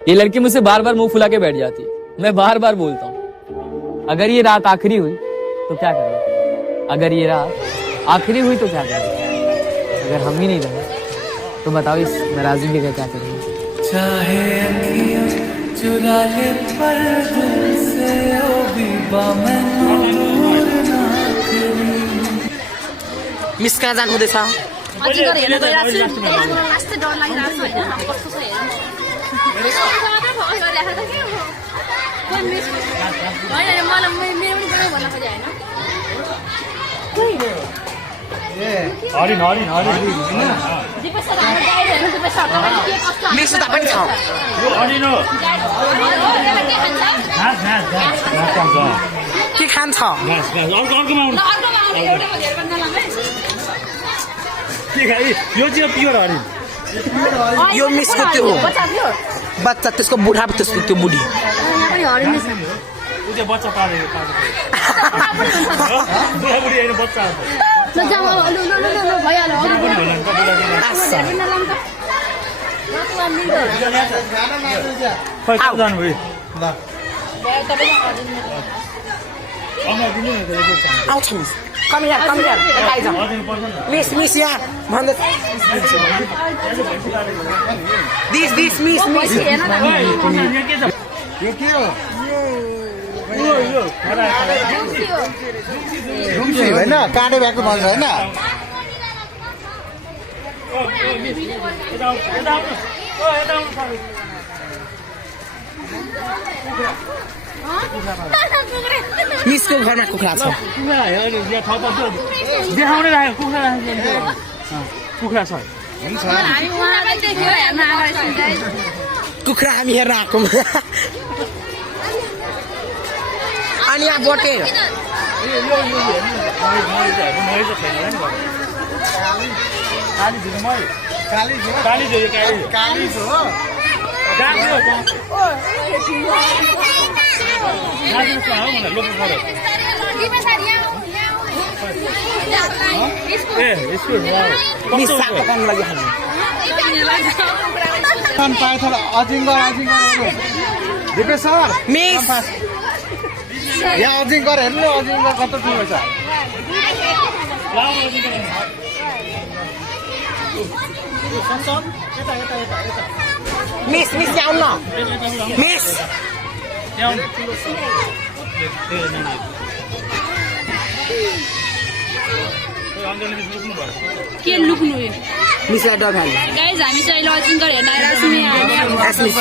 ये लड़की मुझसे बार बार मुंह फुला के बैठ जाती है। मैं बार बार बोलता हूँ अगर ये रात आखिरी हुई तो क्या करोगे? अगर ये रात आखिरी हुई तो क्या करोगे? अगर हम ही नहीं रहे तो बताओ इस नाराजगी का क्या करेंगे? चाहे अखियां चुरा ले पर दिल से ओ बीबा मैनू दूर ना करी। मिस कहाँ जानु हुँदैछ? अजिङ्गर हेर्न गइरहेको छु। मलाई लास्टै डर लागिरहेको छ होइन कस्तो छ हेर्नु। होइन मलाई मेरो पनि गयो भन्न खोजेँ होइन। हरिण हरिण हरिण दिपेश सर हाम्रो गाइड हेर्नु दिपेश सर तपाईले के कस्तो मिस उता पनि छ। यो हरिण हो के खान्छ? घाँस घाँस घाँस घाँस पाउँछ के खान्छ? घाँस घाँस अर्कोमा आउनु अर्कोमा आउने एउटामा धेरै पनि नलामै। के खाइ यो चाहिँ प्योर हरिण यो मिसको त्यो हो बच्चा थियो बच्चा त्यसको बुढा त्यसको त्यो बुढी यहाँ पनि हरिण छ। उ चाहिँ बच्चा पालेको बुढाबुढी होइन बच्चा हो ल जाऊ अब लु लु लु लु भइहाल्यो अरु पनि आसा। धेरै पनि नलाम त। नतुवा मिल्दो। खै कहाँ जानुभयो अमा दिनु न त्यसको चाहन्छ आउँछ मिस कम हियर यता आइज हरिण पर्छ नि मिस मिस यहाँ भन्दै दिस दिस मिस मिस हेर्न न यहाँ के छ यो के हो? यो खरा ढुङ्सी होइन, काँडे भएको भन्छ होइन। यता आउनु मिसको घरमा कुखुरा छ। कुखुरा हेर्नु यहाँ थप देखाउनै राखेको कुखुरा राखेको कुखुरा छ हामी उहाँलाई देख्यो हेर्न आएको चाहिँ कुखुरा हामी हेर्न आएको अनि यहाँ बोटेर मिस साग पकाउनु लागि हामी पाइथन अजिङ्गर दिपेश सर मिस यहाँ अजिङ्गर हेर्नु, अजिङ्गर कस्तो ठुलो छ। मिस मिस यहाँ आउनु न मिस के लुक्नु यो मिसलाई डर खायो गाइज हामी चाहिँ अहिले अजिङ्गर हेर्न आइरहेको छौँ यहाँ मिस